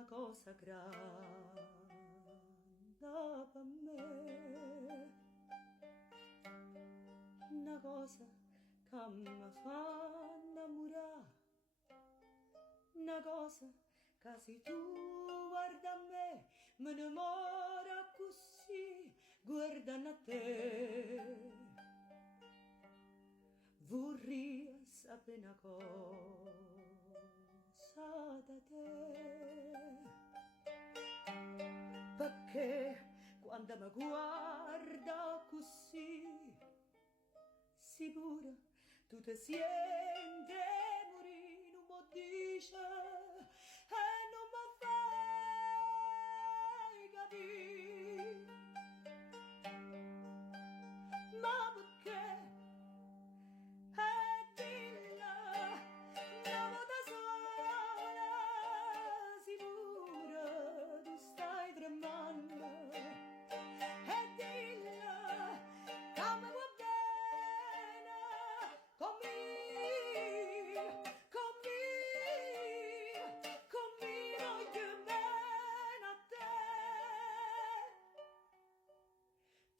una cosa grande per me, una cosa che mi fa innamorare, una cosa che se tu guarda a me innamora così, guardando a te. Vorrei sapere una cosa da te, perché quando mi guarda così, sicura tu ti senti morire, non mi dice e non mi fai capire, ma perché?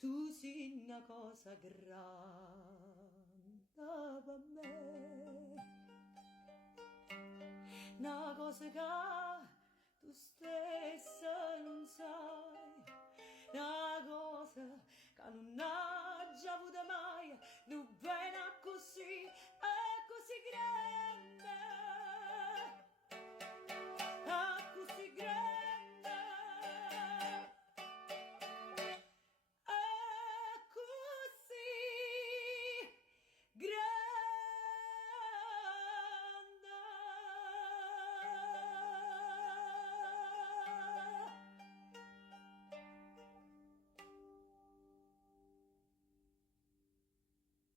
Tu sei una cosa grande per me, una cosa che tu stessa non sai, una cosa che non ha già avuto mai.